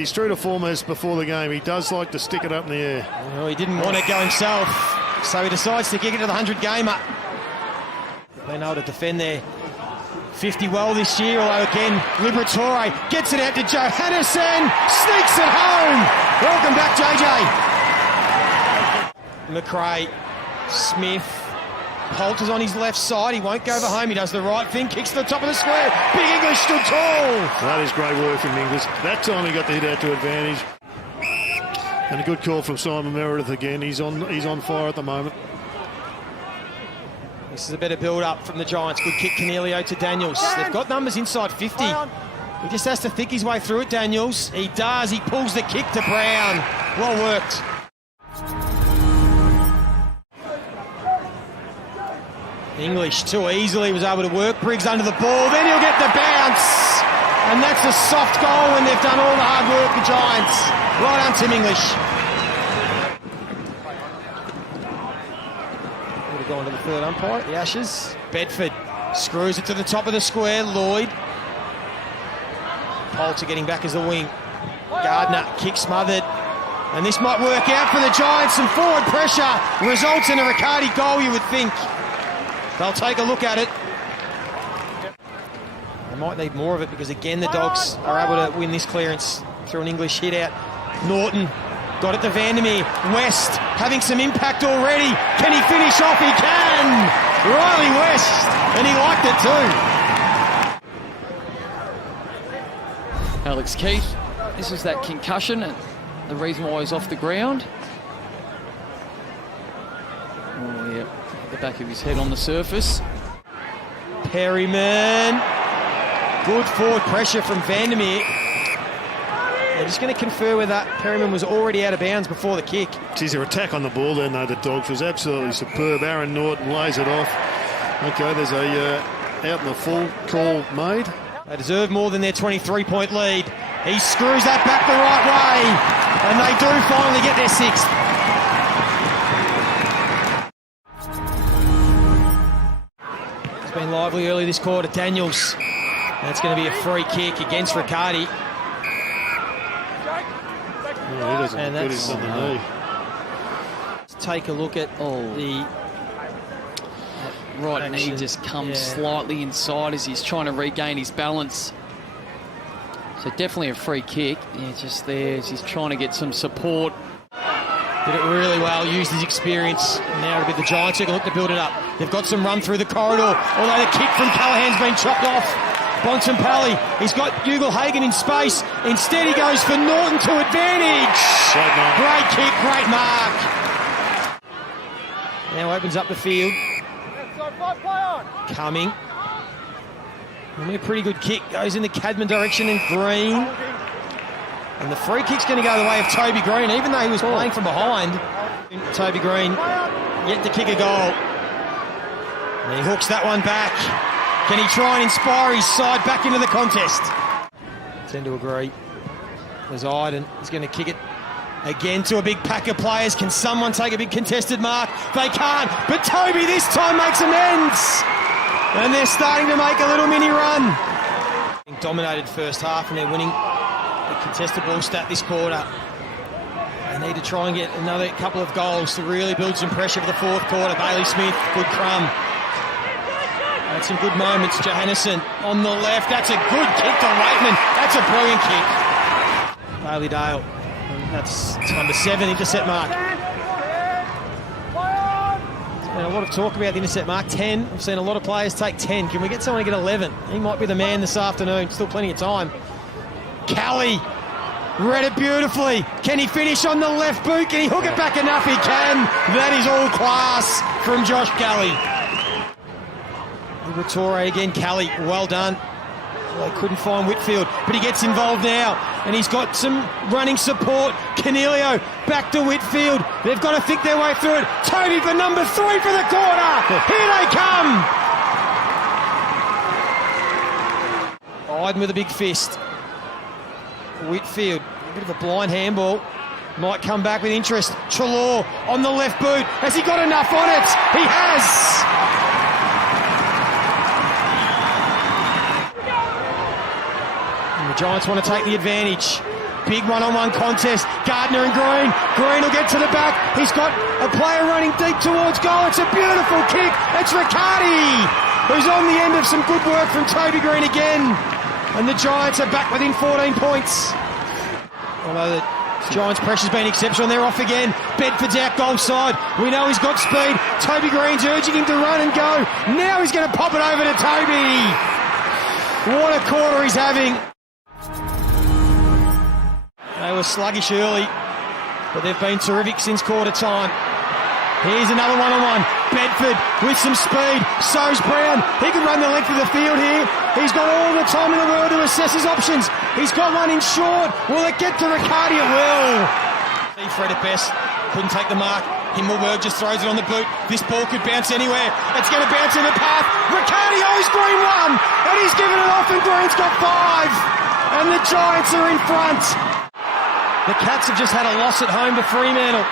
He's true to form as before the game. He does like to stick it up in the air. Well, he didn't want to go himself, so he decides to kick it to the 100-gamer. Been able to defend their 50 well this year, although again, Liberatore gets it out to Johannesson, sneaks it home. Welcome back, JJ. McRae, Smith, Poulter's on his left side. He won't go for home. He does the right thing, kicks to the top of the square. Big English stood tall. That is great work from English. That time he got the hit out to advantage. And a good call from Simon Meredith again. He's on fire at the moment. This is a better build-up from the Giants. Good kick, Cornelio to Daniels. They've got numbers inside 50. He just has to think his way through it, Daniels. He does. He pulls the kick to Brown. Well worked. English too easily was able to work. Briggs under the ball. Then he'll get the bounce. And that's a soft goal when they've done all the hard work, the Giants. Well done, Tim English. Would have gone to the third umpire, the Ashes. Bedford screws it to the top of the square. Lloyd. Poulter getting back as the wing. Gardner, kick smothered. And this might work out for the Giants. Some forward pressure results in a Riccardi goal, you would think. They'll take a look at it. They might need more of it because, again, the Dogs are able to win this clearance through an English hit out. Norton got it to Vandermeer. West having some impact already. Can he finish off? He can! Riley West, and he liked it too. Alex Keith, this is that concussion and the reason why he's off the ground. Oh, yeah. The back of his head on the surface. Perryman. Good forward pressure from Vandermeer. They're just going to confer with that. Perryman was already out of bounds before the kick. Geez, their attack on the ball there, the Dogs, was absolutely superb. Aaron Norton lays it off. Okay, there's a out in the full call made. They deserve more than their 23-point lead. He screws that back the right way. And they do finally get their sixth. It's been lively early this quarter. Daniels. That's going to be a free kick against Riccardi. Oh, he doesn't put his on the knee. Let's take a look at the right knee just comes slightly inside as he's trying to regain his balance. So definitely a free kick. Yeah, just there as he's trying to get some support. Did it really well, used his experience. Now it'll be the Giants who can look to build it up. They've got some run through the corridor, although the kick from Callahan's been chopped off. Bontempelli, he's got Ugle-Hagan in space. Instead he goes for Norton to advantage. Great kick, great mark. Now opens up the field. Coming. A pretty good kick, goes in the Cadman direction and Green. And the free kick's going to go the way of Toby Green, even though he was playing from behind. Toby Green yet to kick a goal. And he hooks that one back. Can he try and inspire his side back into the contest? Tend to agree. There's Iden. He's going to kick it again to a big pack of players. Can someone take a big contested mark? They can't. But Toby this time makes amends. And they're starting to make a little mini run. Dominated first half and they're winning the contested ball stat this quarter. They need to try and get another couple of goals to really build some pressure for the fourth quarter. Bailey Smith, good crumb. Had some good moments. Johannesson on the left. That's a good kick to Waitman. That's a brilliant kick. Bailey Dale. And that's number 7 intercept mark. There's been a lot of talk about the intercept mark. 10. I've seen a lot of players take 10. Can we get someone to get 11? He might be the man this afternoon. Still plenty of time. Kelly read it beautifully. Can he finish on the left boot? Can he hook it back enough? He can. That is all class from Josh Kelly. Liberatore again. Kelly, well done. They couldn't find Whitfield, but he gets involved now, and he's got some running support. Cornelio back to Whitfield. They've got to think their way through it. Toby for number 3 for the corner. Here they come. Iden with a big fist. Whitfield, a bit of a blind handball. Might come back with interest. Treloar on the left boot. Has he got enough on it? He has. And the Giants want to take the advantage. Big one-on-one contest. Gardner and Green. Green will get to the back. He's got a player running deep towards goal. It's a beautiful kick. It's Riccardi, who's on the end of some good work from Toby Green again. And the Giants are back within 14 points. Although the Giants' pressure's been exceptional, they're off again. Bedford's out goal side. We know he's got speed. Toby Green's urging him to run and go. Now he's going to pop it over to Toby. What a quarter he's having. They were sluggish early, but they've been terrific since quarter time. Here's another one-on-one. Bedford with some speed. So's Brown. He can run the length of the field here. He's got all the time in the world to assess his options. He's got one in short. Will it get to Riccardi? It will. Fred at best. Couldn't take the mark. Himmelberg just throws it on the boot. This ball could bounce anywhere. It's going to bounce in the path. Riccardi owes Green one. And he's given it off and Green's got 5. And the Giants are in front. The Cats have just had a loss at home to Fremantle.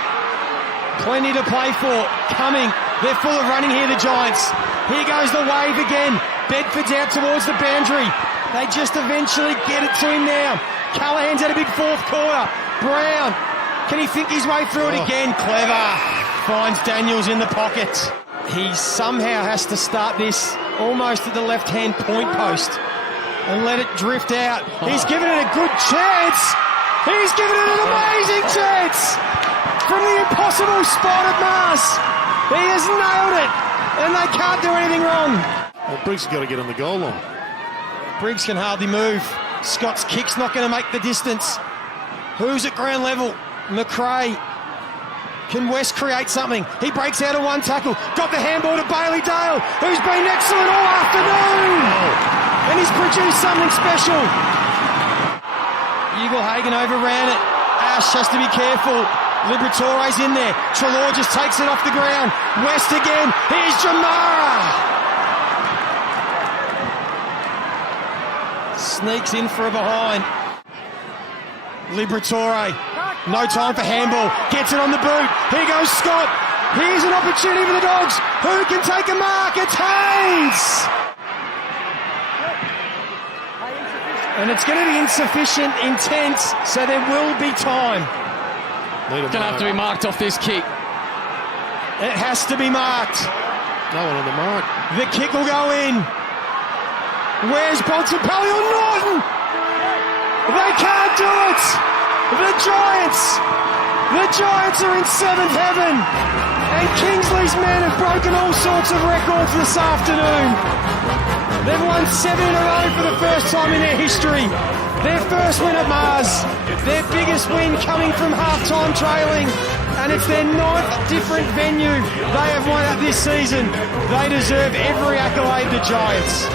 Plenty to play for. Coming. They're full of running here, the Giants. Here goes the wave again. Bedford's out towards the boundary. They just eventually get it to him now. Callahan's had a big fourth quarter. Brown. Can he think his way through it again? Clever. Finds Daniels in the pocket. He somehow has to start this almost at the left-hand point post and let it drift out. He's given it a good chance. He's given it an amazing chance. From the impossible spot at Mars. He has nailed it. And they can't do anything wrong. Well, Briggs has got to get on the goal line. Briggs can hardly move. Scott's kick's not going to make the distance. Who's at ground level? McRae. Can West create something? He breaks out of one tackle. Got the handball to Bailey Dale, who's been excellent all afternoon. And he's produced something special. Eagle-Hagen overran it. Ash has to be careful. Liberatore's in there. Treloar just takes it off the ground. West again. Here's Jamara. Sneaks in for a behind. Liberatore. No time for handball. Gets it on the boot. Here goes Scott. Here's an opportunity for the Dogs. Who can take a mark? It's Haynes. And it's going to be insufficient, intense, so there will be time. Going to have to be marked off this kick. It has to be marked. No one on the mark. The kick will go in. Where's Bontempelli or Norton? They can't do it. The Giants are in 7th heaven. And Kingsley's men have broken all sorts of records this afternoon. They've won 7 in a row for the first time in their history. Their first win at Mars. Their biggest win coming from half-time trailing. And it's their 9th different venue they have won at this season. They deserve every accolade, the Giants.